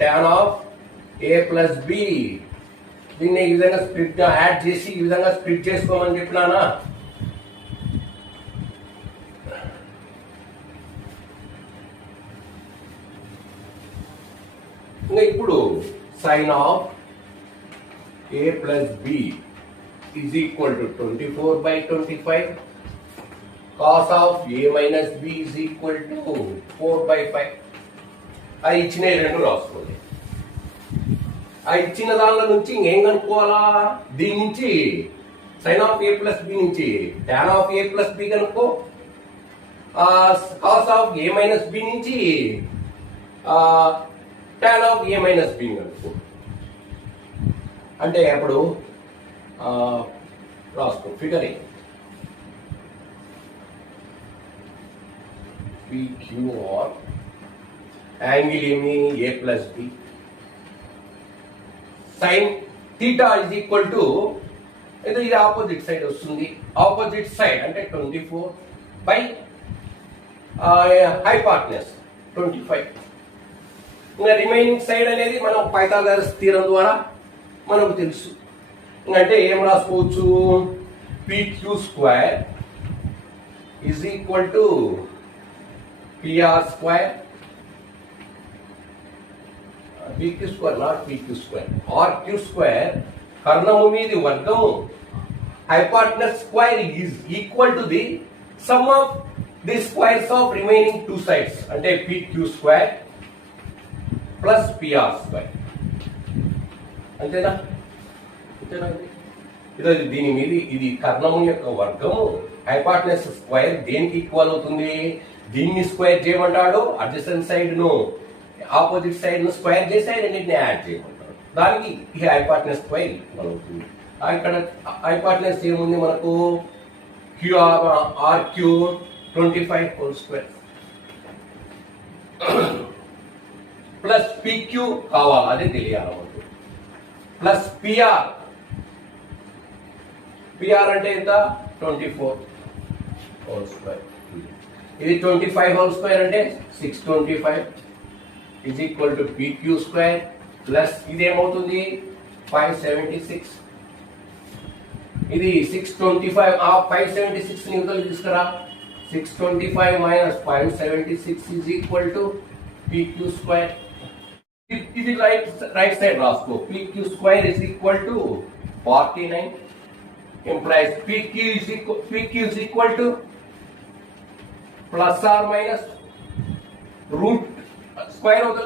tan of a plus b దీన్ని ఈ విధంగా స్ప్లిట్ యాడ్ చేసి ఈ విధంగా స్ప్లిట్ చేసుకోమని చెప్పినానా. ఇంకా ఇప్పుడు sin of a plus b is equal to 24/25. cos of a minus b is equal to 4/5. అది ఇచ్చిన రెండు రాసుకోండి. ఆ ఇచ్చిన దానిలో నుంచి ఇంకేం కనుక్కోవాలా, దీని నుంచి sin of a plus b నుంచి tan of a plus b కనుక్కో, cos of a minus b నుంచి tan of a minus b కనుక్కో. అంటే అప్పుడు రాసుకో ఫిగర్ PQR యాంగిల్ ఏమి a plus b sin theta is equal to ఇది opposite side వస్తుంది. ఆపోజిట్ సైడ్ అంటే 24 బై హైపార్ట్నస్ 25. ఇంకా రిమైనింగ్ సైడ్ అనేది మనం పైథాగరస్ థీరం ద్వారా మనకు తెలుసు. అంటే ఏం రాసుకోవచ్చు, PQ square is equal to PR square, PQ square not PQ square, RQ square కర్ణము మీది వర్గము hypotenuse square is equal to the sum of the squares of remaining two sides. అంటే PQ square plus PR square. అంతేనా? ఇది దీని మీద ఇది కర్ణము యొక్క వర్గము హైపార్ట్నస్ స్క్వేర్ దేనికి ఈక్వల్ అవుతుంది, దీన్ని స్క్వేర్ చేయమంటాడు, అడ్జసెంట్ సైడ్ ను ఆపోజిట్ సైడ్ ను స్క్వేర్ చేసి రెండింటిని యాడ్ చేయమంటాడు. దానికి ఈ హైపార్ట్నస్ స్క్వేర్ ఈక్వల్ అవుతుంది. ఇక్కడ హైపార్ట్నస్ ఏముంది మనకు, RQ 25 హోల్ స్క్వేర్ ప్లస్ PQ కావాలి, అదే తెలియాలి మనకు, ప్లస్ PR అంటే ఎంత 24 హోల్ స్క్వేర్. ఇది 25 హోల్ స్క్వేర్ అంటే 625 is equal to PQ square plus ఇది ఏమవుతుంది 576. ఇది 625 ఆ 576 ని ఇవతలకి తీసుకురా, 625 minus 576 is equal to PQ square. ఇది రైట్ సైడ్ రాసుకో, PQ square is equal to 49 implies PQ is equal to plus or minus root square of the